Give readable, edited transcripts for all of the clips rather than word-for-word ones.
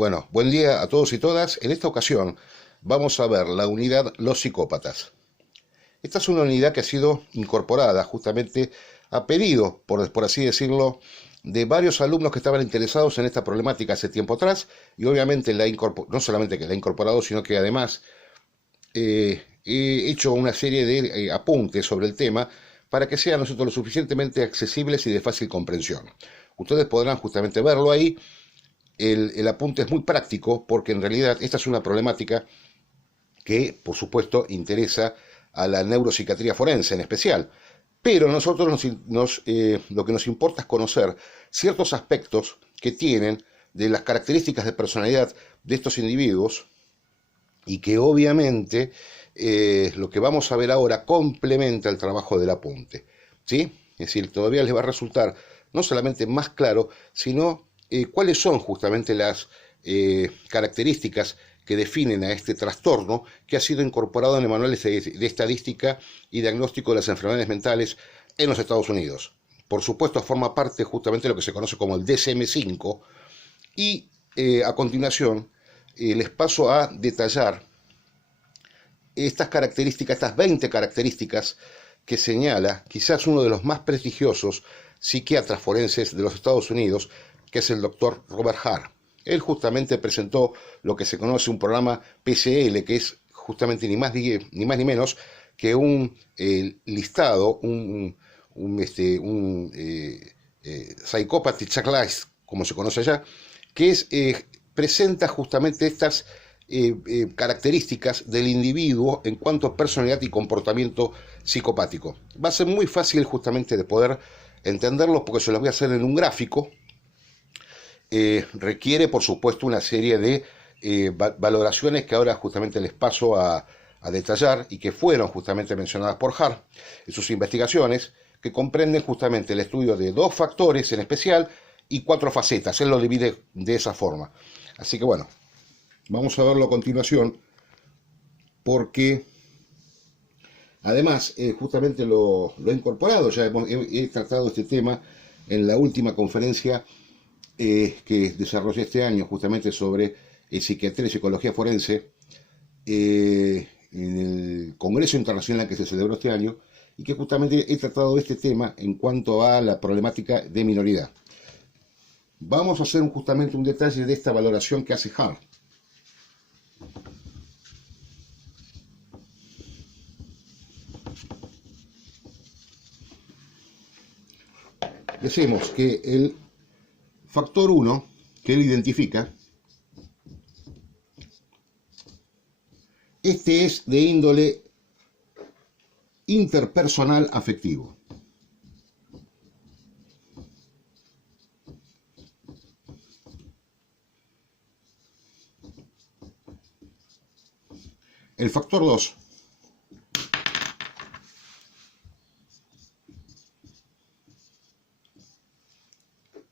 Bueno, buen día a todos y todas. En esta ocasión vamos a ver la unidad Los psicópatas. Esta es una unidad que ha sido incorporada justamente a pedido, por así decirlo, de varios alumnos que estaban interesados en esta problemática hace tiempo atrás y obviamente no solamente que la he incorporado, sino que además he hecho una serie de apuntes sobre el tema para que sean nosotros lo suficientemente accesibles y de fácil comprensión. Ustedes podrán justamente verlo ahí. El apunte es muy práctico porque en realidad esta es una problemática que, por supuesto, interesa a la neuropsiquiatría forense en especial. Pero a nosotros lo que nos importa es conocer ciertos aspectos que tienen de las características de personalidad de estos individuos y que obviamente lo que vamos a ver ahora complementa el trabajo del apunte. ¿Sí? Es decir, todavía les va a resultar no solamente más claro, sino cuáles son justamente las características que definen a este trastorno que ha sido incorporado en el manual de estadística y diagnóstico de las enfermedades mentales en los Estados Unidos. Por supuesto, forma parte justamente de lo que se conoce como el DSM-5 y a continuación les paso a detallar estas características, estas 20 características que señala quizás uno de los más prestigiosos psiquiatras forenses de los Estados Unidos, que es el doctor Robert Hart. Él justamente presentó lo que se conoce un programa PCL, que es justamente ni más ni menos que un listado, psychopathy checklist, como se conoce allá, que presenta justamente estas características del individuo en cuanto a personalidad y comportamiento psicopático. Va a ser muy fácil justamente de poder entenderlo porque se los voy a hacer en un gráfico. Requiere, por supuesto, una serie de valoraciones que ahora justamente les paso a detallar y que fueron justamente mencionadas por Hart en sus investigaciones, que comprenden justamente el estudio de 2 factores en especial y 4 facetas. Él lo divide de esa forma. Así que bueno, vamos a verlo a continuación porque además justamente lo he incorporado, ya he tratado este tema en la última conferencia que desarrollé este año justamente sobre psiquiatría y psicología forense en el Congreso Internacional que se celebró este año y que justamente he tratado este tema en cuanto a la problemática de minoridad. Vamos a hacer justamente un detalle de esta valoración que hace Hart. Decimos que el factor 1 que él identifica, este es de índole interpersonal afectivo. El factor 2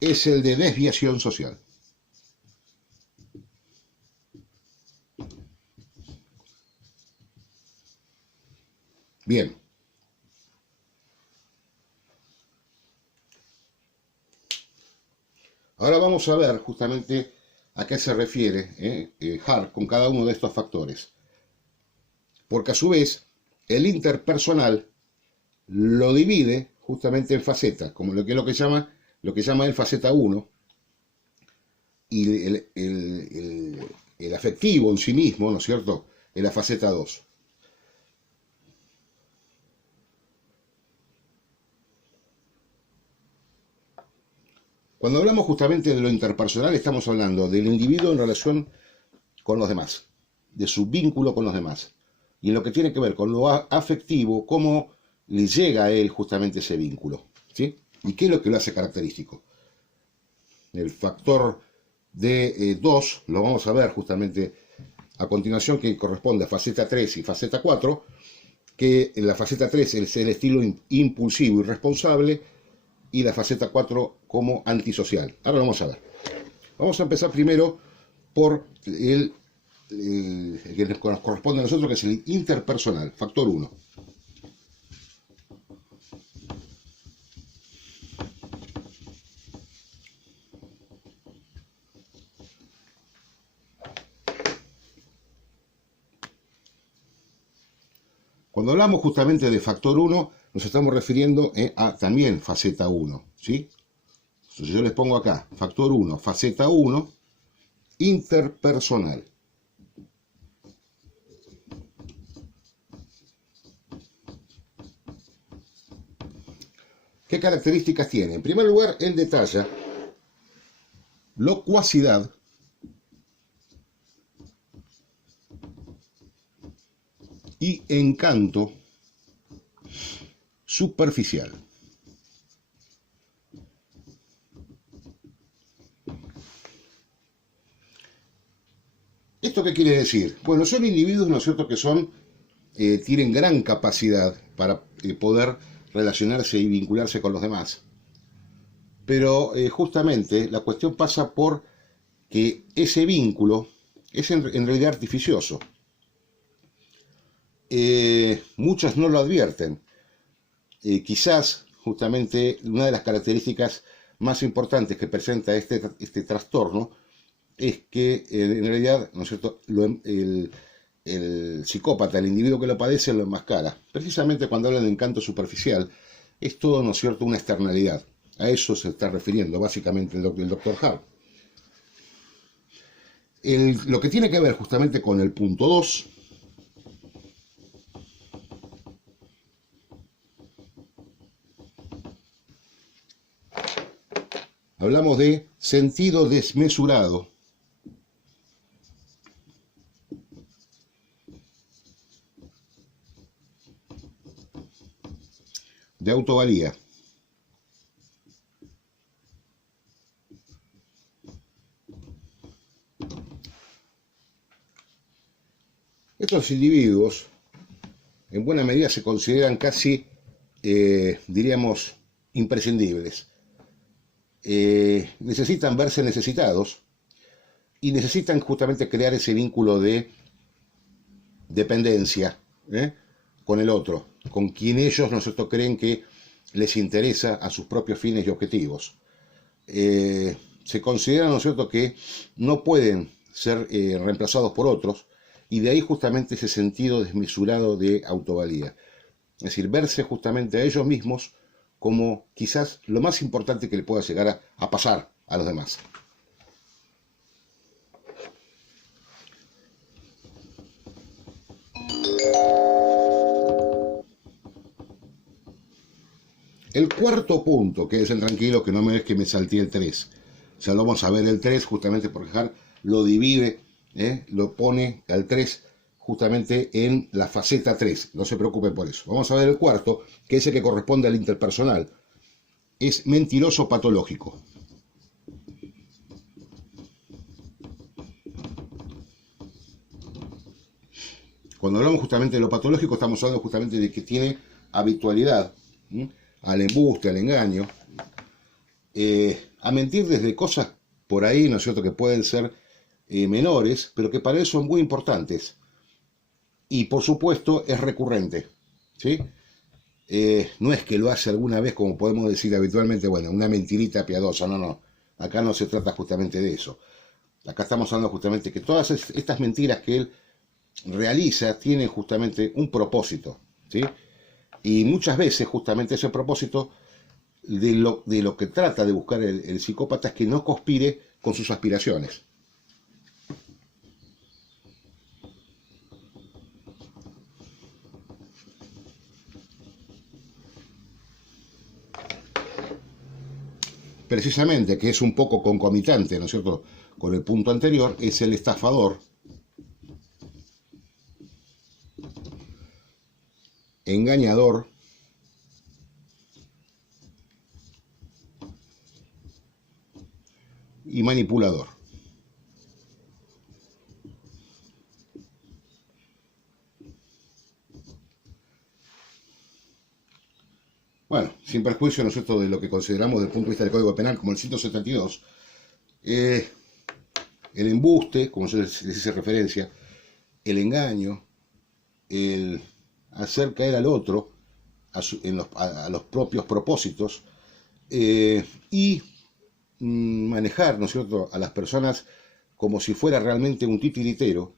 es el de desviación social. Bien. Ahora vamos a ver justamente a qué se refiere Hart con cada uno de estos factores. Porque a su vez, el interpersonal lo divide justamente en facetas, como lo que llama el faceta 1, y el afectivo en sí mismo, ¿no es cierto?, en la faceta 2. Cuando hablamos justamente de lo interpersonal, estamos hablando del individuo en relación con los demás, de su vínculo con los demás. Y en lo que tiene que ver con lo afectivo, cómo le llega a él justamente ese vínculo, ¿sí? ¿Y qué es lo que lo hace característico? El factor de 2 lo vamos a ver justamente a continuación, que corresponde a faceta 3 y faceta 4, que en la faceta 3 es el estilo impulsivo y responsable, y la faceta 4 como antisocial. Ahora lo vamos a ver. Vamos a empezar primero por el que nos corresponde a nosotros, que es el interpersonal, factor 1. Cuando hablamos justamente de factor 1, nos estamos refiriendo a también faceta 1, ¿sí? Entonces yo les pongo acá, factor 1, faceta 1, interpersonal. ¿Qué características tiene? En primer lugar, él detalla locuacidad, y encanto superficial. ¿Esto qué quiere decir? Bueno, son individuos, ¿no es cierto?, que tienen gran capacidad para poder relacionarse y vincularse con los demás. Pero justamente la cuestión pasa por que ese vínculo es en realidad artificioso. Muchos no lo advierten. Quizás justamente una de las características más importantes que presenta este trastorno es que en realidad, ¿no es cierto?, el psicópata, el individuo que lo padece, lo enmascara. Precisamente cuando hablan de encanto superficial, es todo, ¿no es cierto?, una externalidad. A eso se está refiriendo básicamente el doctor Hart. Lo que tiene que ver justamente con el punto 2, hablamos de sentido desmesurado, de autovalía. Estos individuos, en buena medida, se consideran casi, diríamos, imprescindibles. Necesitan verse necesitados y necesitan justamente crear ese vínculo de dependencia con el otro, con quien ellos, ¿no es cierto?, creen que les interesa a sus propios fines y objetivos. Se considera, ¿no es cierto?, que no pueden ser reemplazados por otros, y de ahí justamente ese sentido desmesurado de autovalía. Es decir, verse justamente a ellos mismos como quizás lo más importante que le pueda llegar a pasar a los demás. El cuarto punto, quédense tranquilos que no me es que me salté el 3. O sea, vamos a ver el 3 justamente porque Hart lo divide, lo pone al 3 justamente en la faceta 3. No se preocupen por eso. Vamos a ver el cuarto, que es el que corresponde al interpersonal. Es mentiroso patológico. Cuando hablamos justamente de lo patológico, estamos hablando justamente de que tiene habitualidad al embuste, al engaño, a mentir desde cosas por ahí, ¿no es cierto?, que pueden ser menores, pero que para él son muy importantes. Y por supuesto es recurrente, ¿sí? No es que lo hace alguna vez, como podemos decir habitualmente, bueno, una mentirita piadosa, no. Acá no se trata justamente de eso. Acá estamos hablando justamente que todas estas mentiras que él realiza tienen justamente un propósito, ¿sí? Y muchas veces justamente ese propósito de lo que trata de buscar el psicópata es que no conspire con sus aspiraciones. Precisamente, que es un poco concomitante, ¿no es cierto?, con el punto anterior, es el estafador, engañador, y manipulador. Bueno, sin perjuicio, ¿no es cierto?, de lo que consideramos desde el punto de vista del Código Penal como el 172, el embuste, como se les hice referencia, el engaño, el hacer caer al otro a los propios propósitos, y manejar, ¿no es cierto?, a las personas como si fuera realmente un titiritero,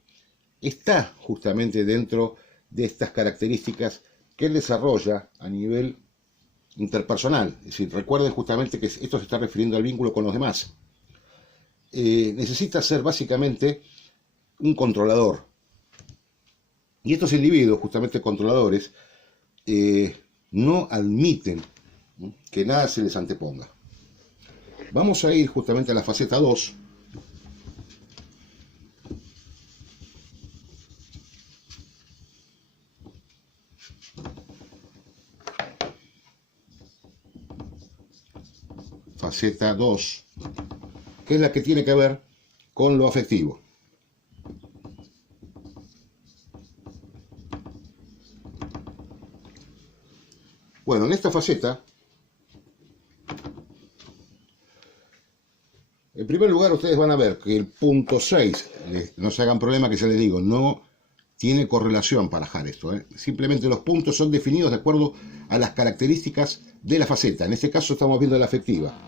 está justamente dentro de estas características que él desarrolla a nivel interpersonal. Es decir, recuerden justamente que esto se está refiriendo al vínculo con los demás. Necesita ser básicamente un controlador. Y estos individuos, justamente controladores, no admiten que nada se les anteponga. Vamos a ir justamente a la faceta 2. Faceta 2, que es la que tiene que ver con lo afectivo. Bueno, en esta faceta, en primer lugar, ustedes van a ver que el punto 6, no se hagan problema que ya les digo, no tiene correlación para barajar esto. Simplemente los puntos son definidos de acuerdo a las características de la faceta. En este caso estamos viendo la afectiva.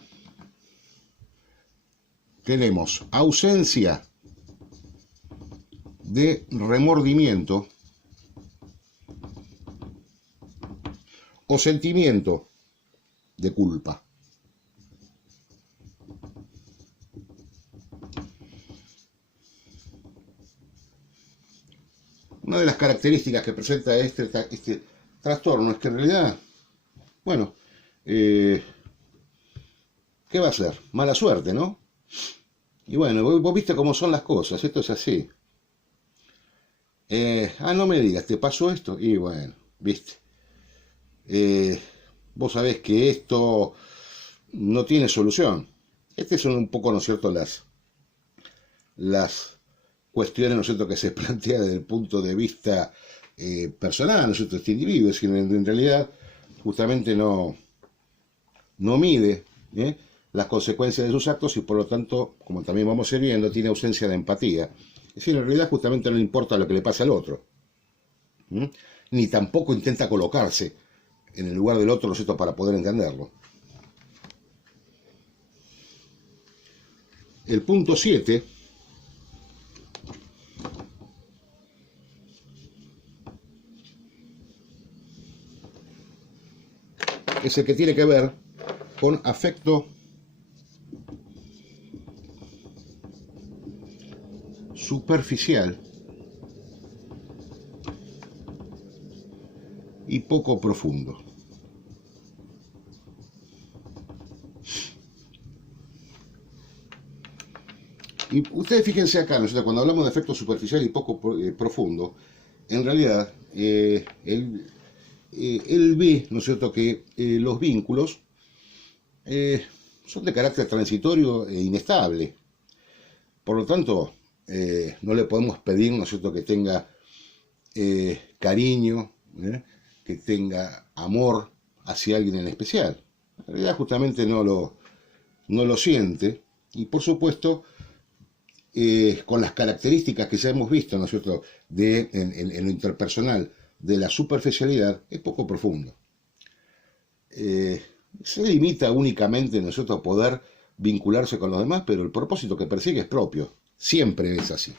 Tenemos ausencia de remordimiento o sentimiento de culpa. Una de las características que presenta este trastorno es que en realidad, bueno, ¿qué va a ser? Mala suerte, ¿no? Y bueno, vos viste cómo son las cosas, esto es así. No me digas, ¿te pasó esto? Y bueno, viste. Vos sabés que esto no tiene solución. Estas son un poco, ¿no es cierto?, las cuestiones, ¿no es cierto?, que se plantean desde el punto de vista personal, ¿no es cierto?, este individuo. Es decir, en realidad, justamente no mide las consecuencias de sus actos y por lo tanto, como también vamos a ir viendo, tiene ausencia de empatía. Es decir, en realidad justamente no le importa lo que le pasa al otro. Ni tampoco intenta colocarse en el lugar del otro, ¿no es cierto?, para poder entenderlo. El punto 7 es el que tiene que ver con afecto superficial y poco profundo. Y ustedes fíjense acá, ¿no es cierto?, cuando hablamos de afecto superficial y poco profundo, en realidad él ve, ¿no es cierto?, que los vínculos son de carácter transitorio e inestable. Por lo tanto, no le podemos pedir, ¿no es cierto?, que tenga cariño, que tenga amor hacia alguien en especial. En realidad justamente no lo siente. Y por supuesto, con las características que ya hemos visto, ¿no es cierto?, en lo interpersonal de la superficialidad, es poco profundo. Se limita únicamente, ¿no es cierto?, a poder vincularse con los demás, pero el propósito que persigue es propio. Siempre es así.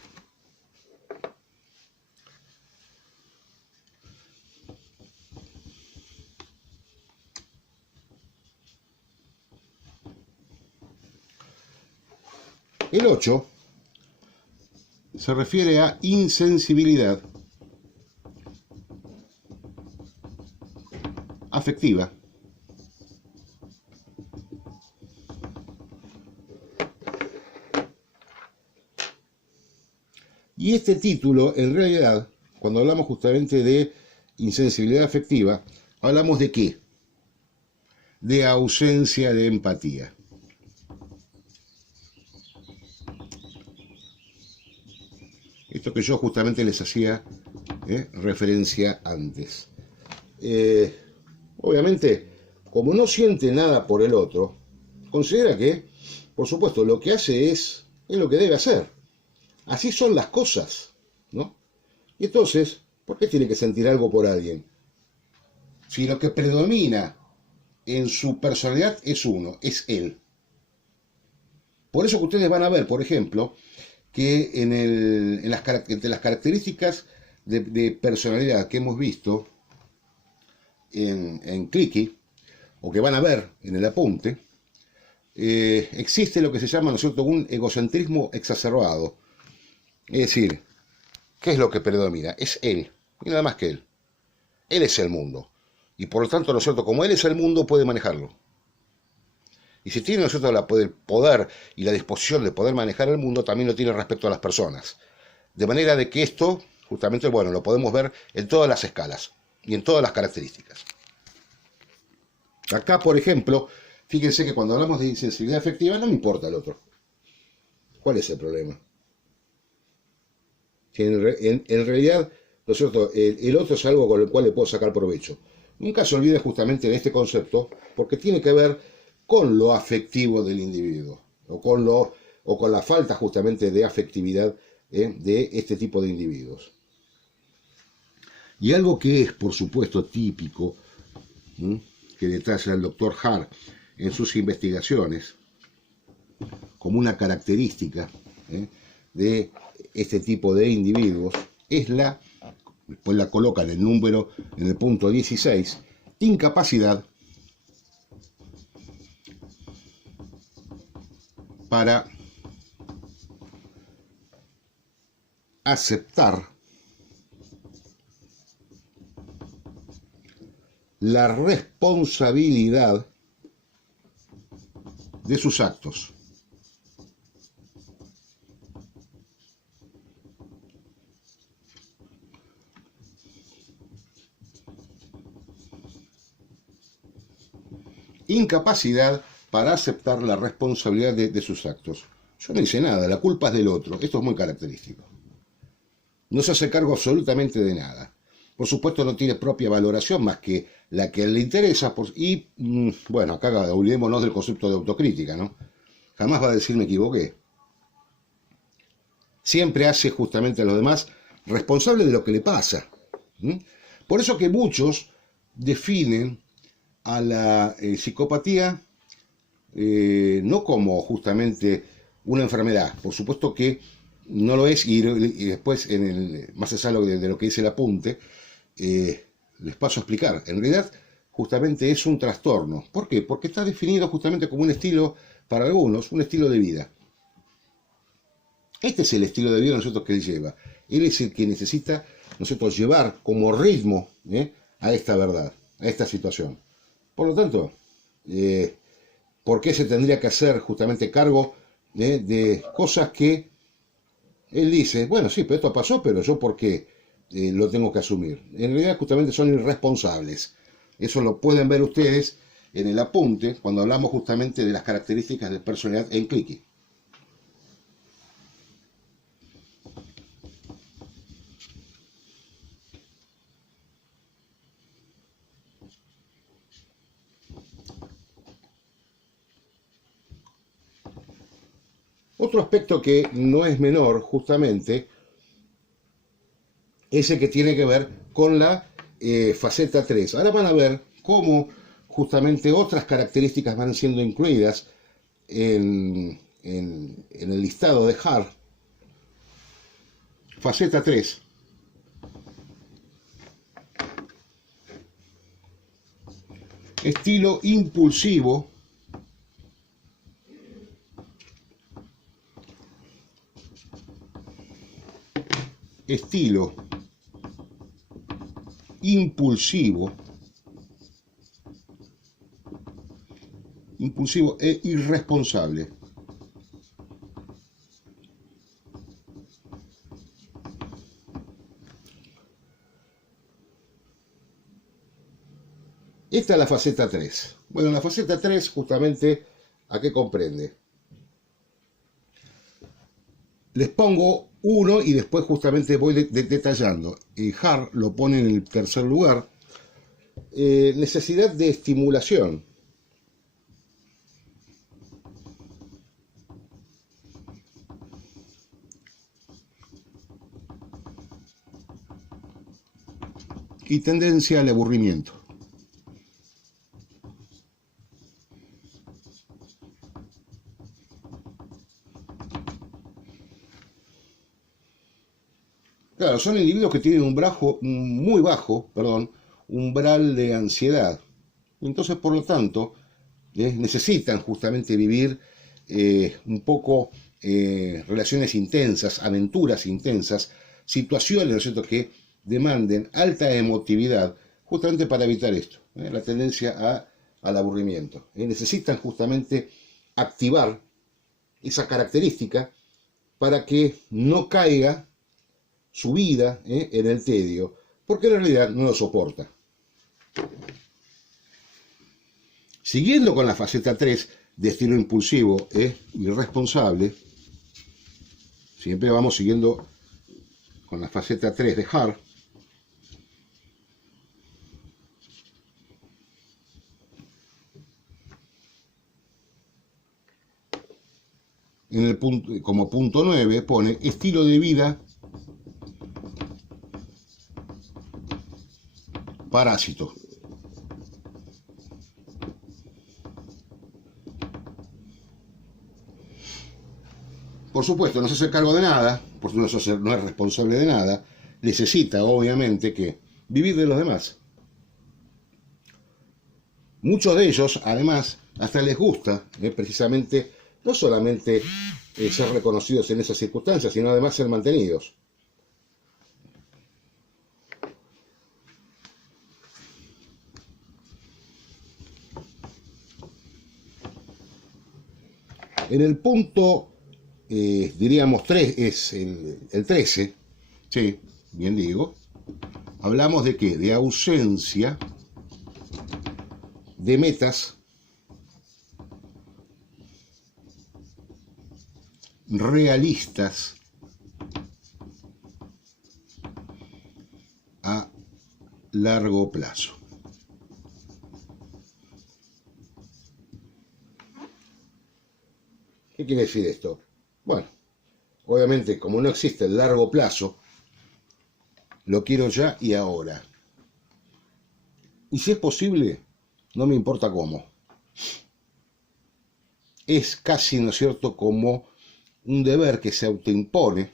El 8 se refiere a insensibilidad afectiva. Y este título, en realidad, cuando hablamos justamente de insensibilidad afectiva, hablamos de ¿qué? De ausencia de empatía. Esto que yo justamente les hacía referencia antes. Obviamente, como no siente nada por el otro, considera que, por supuesto, lo que hace es lo que debe hacer. Así son las cosas, ¿no? Y entonces, ¿por qué tiene que sentir algo por alguien? Si lo que predomina en su personalidad es uno, es él. Por eso que ustedes van a ver, por ejemplo, que entre las características de personalidad que hemos visto en Clicky, o que van a ver en el apunte, existe lo que se llama, ¿no es cierto?, un egocentrismo exacerbado. Es decir, ¿qué es lo que predomina? Es él, y nada más que él. Él es el mundo. Y por lo tanto, ¿no es cierto?, como él es el mundo, puede manejarlo. Y si tiene, ¿no es cierto?, el poder y la disposición de poder manejar el mundo, también lo tiene respecto a las personas. De manera de que esto, justamente, bueno, lo podemos ver en todas las escalas y en todas las características. Acá, por ejemplo, fíjense que cuando hablamos de insensibilidad afectiva no me importa el otro. ¿Cuál es el problema? Que en realidad, ¿no es cierto?, el otro es algo con el cual le puedo sacar provecho. Nunca se olvide justamente de este concepto, porque tiene que ver con lo afectivo del individuo, o con la falta justamente de afectividad de este tipo de individuos. Y algo que es, por supuesto, típico, que detalla el doctor Hart en sus investigaciones, como una característica de este tipo de individuos, es después la colocan el número en el punto 16, incapacidad para aceptar la responsabilidad de sus actos. Incapacidad para aceptar la responsabilidad de sus actos. Yo no hice nada, la culpa es del otro. Esto es muy característico. No se hace cargo absolutamente de nada. Por supuesto no tiene propia valoración más que la que le interesa. Bueno, acá olvidémonos del concepto de autocrítica, ¿no? Jamás va a decir me equivoqué. Siempre hace justamente a los demás responsables de lo que le pasa. Por eso que muchos definen a la psicopatía no como justamente una enfermedad. Por supuesto que no lo es, y después, más allá de lo que dice el apunte, les paso a explicar. En realidad, justamente es un trastorno. ¿Por qué? Porque está definido justamente como un estilo, para algunos, un estilo de vida. Este es el estilo de vida nosotros que él lleva. Él es el que necesita nosotros llevar como ritmo a esta verdad, a esta situación. Por lo tanto, ¿por qué se tendría que hacer justamente cargo de cosas que él dice, bueno, sí, pero esto pasó, pero yo por qué lo tengo que asumir? En realidad justamente son irresponsables. Eso lo pueden ver ustedes en el apunte cuando hablamos justamente de las características de personalidad en Clicky. Otro aspecto que no es menor, justamente, es el que tiene que ver con la faceta 3. Ahora van a ver cómo justamente otras características van siendo incluidas en el listado de Hart. Faceta 3. Estilo impulsivo. Estilo impulsivo e irresponsable. Esta es la faceta 3. Bueno, la faceta 3 justamente ¿a qué comprende? Les pongo uno y después justamente voy detallando. Y Hart lo pone en el tercer lugar. Necesidad de estimulación. Y tendencia al aburrimiento. Claro, son individuos que tienen un muy bajo, perdón, umbral de ansiedad. Entonces, por lo tanto, necesitan justamente vivir un poco relaciones intensas, aventuras intensas, situaciones, ¿no es cierto?, que demanden alta emotividad, justamente para evitar esto, la tendencia al aburrimiento. Necesitan justamente activar esa característica para que no caiga su vida en el tedio, porque en realidad no lo soporta. Siguiendo con la faceta 3 de estilo impulsivo e irresponsable, siempre vamos siguiendo con la faceta 3 de Hart. Como punto 9 pone estilo de vida parásito. Por supuesto, no se hace cargo de nada, porque no es responsable de nada, necesita obviamente que vivir de los demás. Muchos de ellos, además, hasta les gusta precisamente no solamente ser reconocidos en esas circunstancias, sino además ser mantenidos. En el punto, diríamos 3, es el 13, sí, bien digo, hablamos de qué, de ausencia de metas realistas a largo plazo. ¿Qué quiere decir esto? Bueno, obviamente como no existe el largo plazo, lo quiero ya y ahora. Y si es posible, no me importa cómo. Es casi, ¿no es cierto?, como un deber que se autoimpone,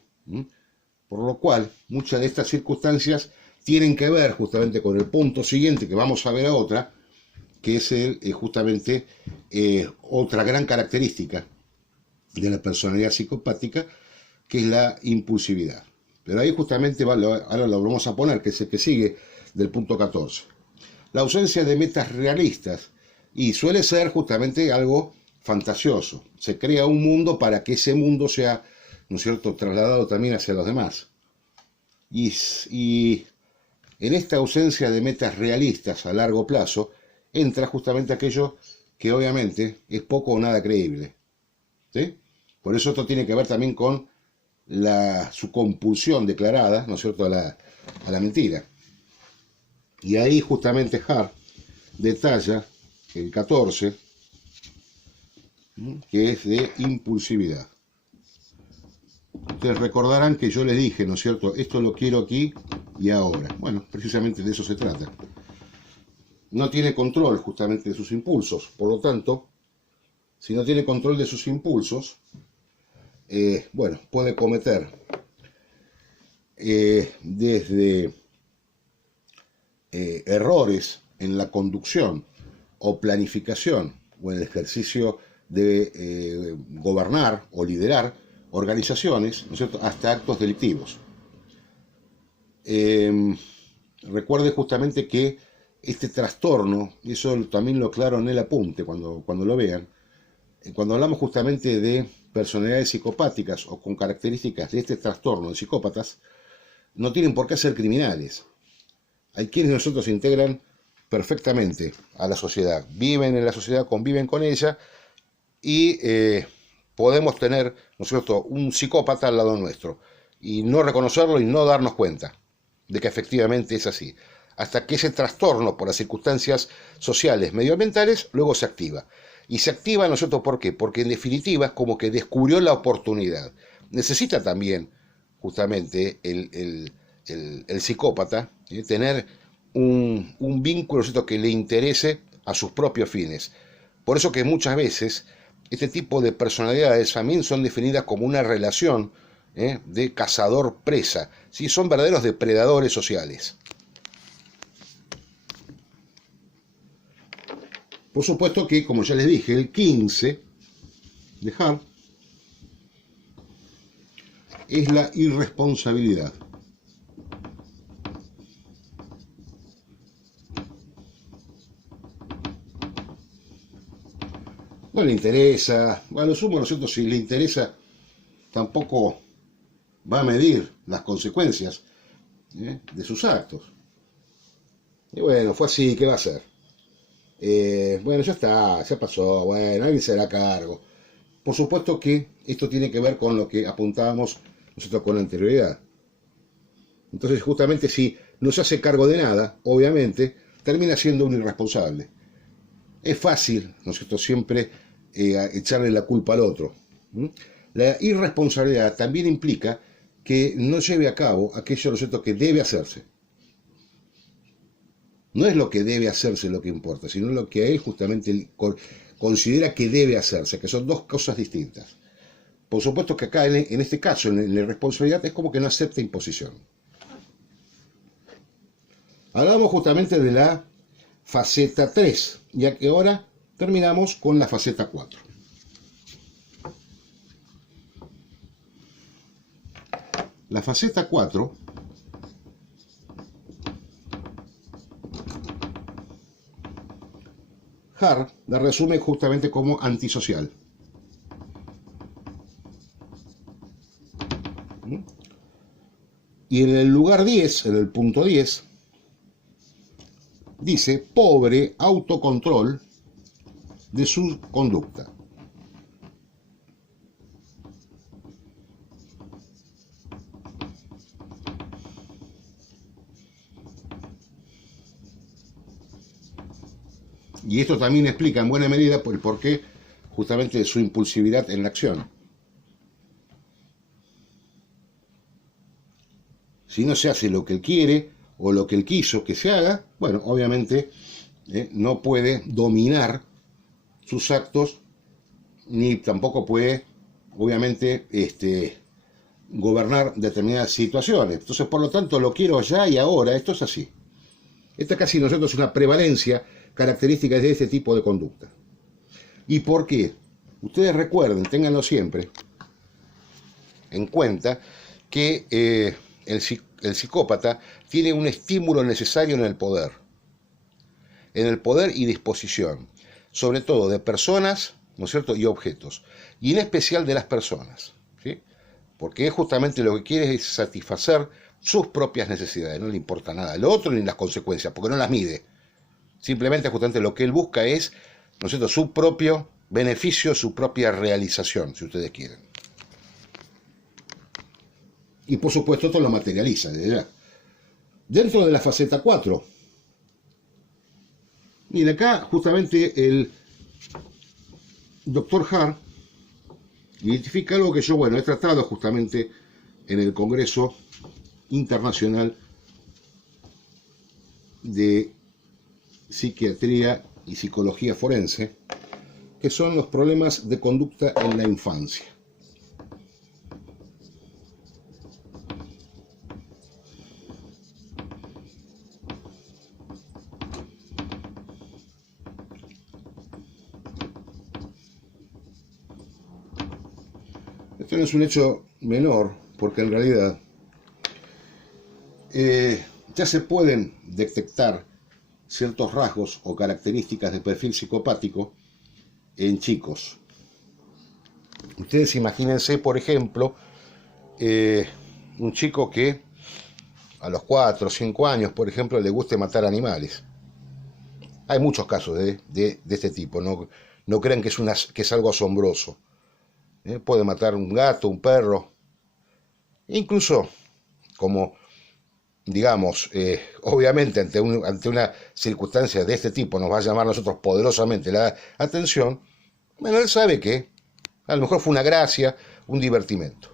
por lo cual muchas de estas circunstancias tienen que ver justamente con el punto siguiente que vamos a ver ahora, que es justamente otra gran característica de la personalidad psicopática, que es la impulsividad. Pero ahí justamente ahora lo vamos a poner, que es el que sigue del punto 14. La ausencia de metas realistas, y suele ser justamente algo fantasioso. Se crea un mundo para que ese mundo sea, ¿no es cierto?, trasladado también hacia los demás. Y en esta ausencia de metas realistas a largo plazo, entra justamente aquello que obviamente es poco o nada creíble. ¿Sí? Por eso esto tiene que ver también con su compulsión declarada, ¿no es cierto?, a la mentira. Y ahí justamente Hart detalla el 14, que es de impulsividad. Ustedes recordarán que yo les dije, ¿no es cierto?, esto lo quiero aquí y ahora. Bueno, precisamente de eso se trata. No tiene control justamente de sus impulsos, por lo tanto, si no tiene control de sus impulsos, bueno, puede cometer desde errores en la conducción o planificación o en el ejercicio de gobernar o liderar organizaciones, ¿no es cierto?, hasta actos delictivos. Recuerde justamente que este trastorno, y eso también lo aclaro en el apunte cuando lo vean, cuando hablamos justamente de personalidades psicopáticas o con características de este trastorno de psicópatas, no tienen por qué ser criminales. Hay quienes nosotros se integran perfectamente a la sociedad, viven en la sociedad, conviven con ella y podemos tener, ¿no es cierto?, un psicópata al lado nuestro y no reconocerlo y no darnos cuenta de que efectivamente es así, hasta que ese trastorno por las circunstancias sociales, medioambientales, luego se activa. Y se activa, ¿no es cierto?, ¿por qué? Porque en definitiva es como que descubrió la oportunidad. Necesita también, justamente, el psicópata tener un vínculo, ¿no es cierto?, que le interese a sus propios fines. Por eso que muchas veces este tipo de personalidades también son definidas como una relación de cazador-presa, ¿sí? Son verdaderos depredadores sociales. Por supuesto que, como ya les dije, el 15 de Hart es la irresponsabilidad. No le interesa, a lo sumo, ¿no es cierto? Si le interesa, tampoco va a medir las consecuencias de sus actos. Y bueno, fue así, ¿qué va a hacer? Bueno, ya está, ya pasó, bueno, alguien se hará cargo. Por supuesto que esto tiene que ver con lo que apuntábamos nosotros con anterioridad. Entonces, justamente si no se hace cargo de nada, obviamente, termina siendo un irresponsable. Es fácil, ¿no es cierto?, siempre echarle la culpa al otro. La irresponsabilidad también implica que no lleve a cabo aquello, ¿no es cierto?, que debe hacerse. No es lo que debe hacerse lo que importa, sino lo que él justamente considera que debe hacerse, que son dos cosas distintas. Por supuesto que acá, en este caso, en la irresponsabilidad, es como que no acepta imposición. Hablamos justamente de la faceta 3, ya que ahora terminamos con la faceta 4. La faceta 4 Hart la resume justamente como antisocial. Y en el lugar 10, en el punto 10, dice pobre autocontrol de su conducta. Y esto también explica en buena medida por el porqué justamente de su impulsividad en la acción. Si no se hace lo que él quiere o lo que él quiso que se haga, bueno, obviamente no puede dominar sus actos ni tampoco puede, obviamente, gobernar determinadas situaciones. Entonces, por lo tanto, lo quiero ya y ahora. Esto es así. Esta casi nosotros es una prevalencia característica de este tipo de conducta. ¿Y por qué? Ustedes recuerden, ténganlo siempre en cuenta que el psicópata tiene un estímulo necesario en el poder y disposición, sobre todo de personas, ¿no es cierto?, y objetos, y en especial de las personas, ¿sí? Porque justamente lo que quiere es satisfacer sus propias necesidades, no le importa nada el otro ni las consecuencias, porque no las mide. Simplemente justamente lo que él busca es, ¿no es cierto?, su propio beneficio, su propia realización, si ustedes quieren. Y por supuesto esto lo materializa desde ya. Dentro de la faceta 4, miren acá justamente el Dr. Hart identifica algo que yo, bueno, he tratado justamente en el Congreso Internacional de Psiquiatría y Psicología Forense, que son los problemas de conducta en la infancia. Esto no es un hecho menor, porque en realidad ya se pueden detectar ciertos rasgos o características de perfil psicopático en chicos. Ustedes imagínense, por ejemplo, un chico que a los 4 o 5 años, por ejemplo, le guste matar animales. Hay muchos casos de este tipo, no crean que es algo asombroso. Puede matar un gato, un perro, incluso como, digamos, obviamente ante una circunstancia de este tipo nos va a llamar a nosotros poderosamente la atención. Bueno, él sabe que a lo mejor fue una gracia, un divertimento.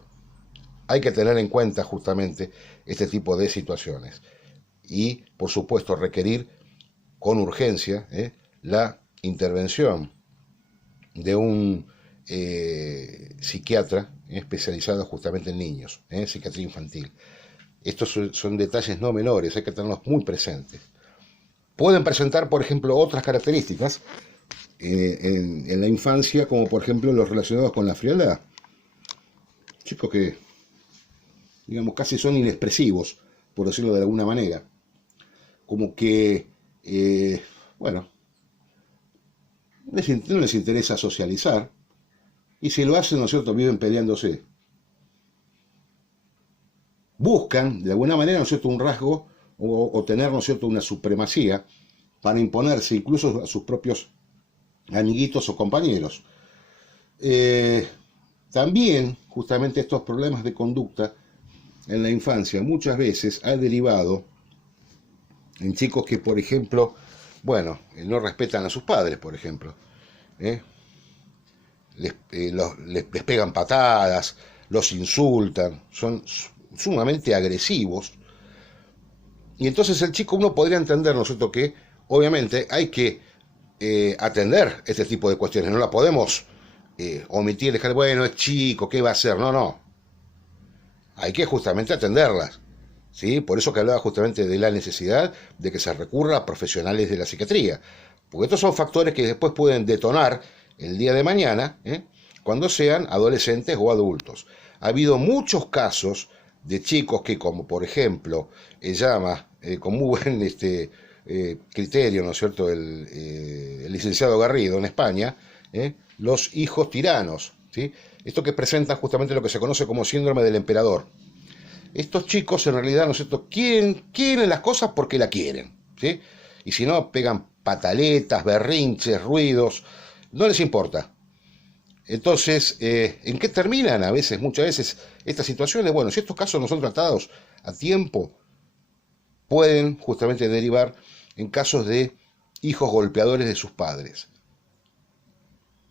Hay que tener en cuenta justamente este tipo de situaciones y, por supuesto, requerir con urgencia la intervención de un psiquiatra especializado justamente en niños, psiquiatría infantil. Estos son detalles no menores, hay que tenerlos muy presentes. Pueden presentar, por ejemplo, otras características en la infancia, como por ejemplo los relacionados con la frialdad. Chicos que, digamos, casi son inexpresivos, por decirlo de alguna manera. Como que, bueno, no les interesa socializar, y si lo hacen, ¿no es cierto?, viven peleándose. Buscan, de alguna manera, ¿no es cierto?, un rasgo o tener, ¿no es cierto?, una supremacía para imponerse incluso a sus propios amiguitos o compañeros. También, justamente, estos problemas de conducta en la infancia muchas veces han derivado en chicos que, por ejemplo, bueno, no respetan a sus padres, por ejemplo. Les pegan patadas, los insultan, son sumamente agresivos. Y entonces el chico, uno podría entender, ¿no es cierto?, que obviamente hay que atender este tipo de cuestiones. No la podemos omitir, dejar, bueno, es chico, ¿qué va a hacer? No, no. Hay que justamente atenderlas. ¿Sí? Por eso que hablaba justamente de la necesidad de que se recurra a profesionales de la psiquiatría. Porque estos son factores que después pueden detonar el día de mañana, cuando sean adolescentes o adultos. Ha habido muchos casos de chicos que, como por ejemplo, llama con muy buen criterio, ¿no es cierto?, el licenciado Garrido en España, los hijos tiranos, ¿sí? Esto que presenta justamente lo que se conoce como síndrome del emperador. Estos chicos en realidad, ¿no es cierto?, quieren las cosas porque la quieren, ¿sí? Y si no, pegan pataletas, berrinches, ruidos, no les importa. Entonces, ¿en qué terminan a veces, muchas veces, estas situaciones? Bueno, si estos casos no son tratados a tiempo, pueden justamente derivar en casos de hijos golpeadores de sus padres.